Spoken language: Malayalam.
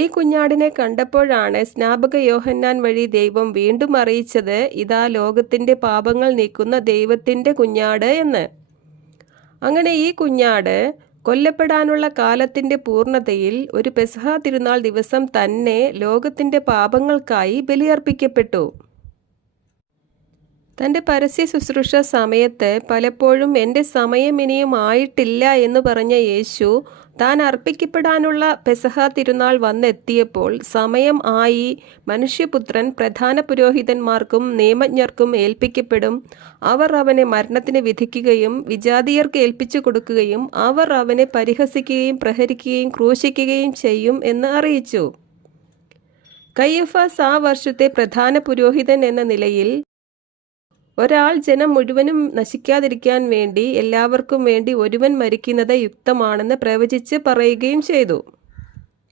ഈ കുഞ്ഞാടിനെ കണ്ടപ്പോഴാണ് സ്നാപക യോഹന്നാൻ വഴി ദൈവം വീണ്ടും അറിയിച്ചത്, ഇതാ ലോകത്തിൻ്റെ പാപങ്ങൾ നീക്കുന്ന ദൈവത്തിൻ്റെ കുഞ്ഞാട് എന്ന്. അങ്ങനെ ഈ കുഞ്ഞാട് കൊല്ലപ്പെടാനുള്ള കാലത്തിൻ്റെ പൂർണ്ണതയിൽ ഒരു പെസഹ തിരുനാൾ ദിവസം തന്നെ ലോകത്തിൻ്റെ പാപങ്ങൾക്കായി ബലിയർപ്പിക്കപ്പെട്ടു. തൻ്റെ പരസ്യ ശുശ്രൂഷ സമയത്ത് പലപ്പോഴും എൻ്റെ സമയം ഇനിയും ആയിട്ടില്ല എന്ന് പറഞ്ഞ യേശു താൻ അർപ്പിക്കപ്പെടാനുള്ള പെസഹ തിരുനാൾ വന്നെത്തിയപ്പോൾ സമയം ആയി, മനുഷ്യപുത്രൻ പ്രധാന പുരോഹിതന്മാർക്കും നിയമജ്ഞർക്കും ഏൽപ്പിക്കപ്പെടും, അവർ അവനെ മരണത്തിന് വിധിക്കുകയും വിജാതീയർക്ക് ഏൽപ്പിച്ചു കൊടുക്കുകയും അവർ അവനെ പരിഹസിക്കുകയും പ്രഹരിക്കുകയും ക്രൂശിക്കുകയും ചെയ്യും എന്ന് അറിയിച്ചു. കയ്യഫാസ് ആ വർഷത്തെ പ്രധാന പുരോഹിതൻ എന്ന നിലയിൽ ഒരാൾ ജനം മുഴുവനും നശിക്കാതിരിക്കാൻ വേണ്ടി എല്ലാവർക്കും വേണ്ടി ഒരുവൻ മരിക്കുന്നത് യുക്തമാണെന്ന് പ്രവചിച്ച് പറയുകയും ചെയ്തു.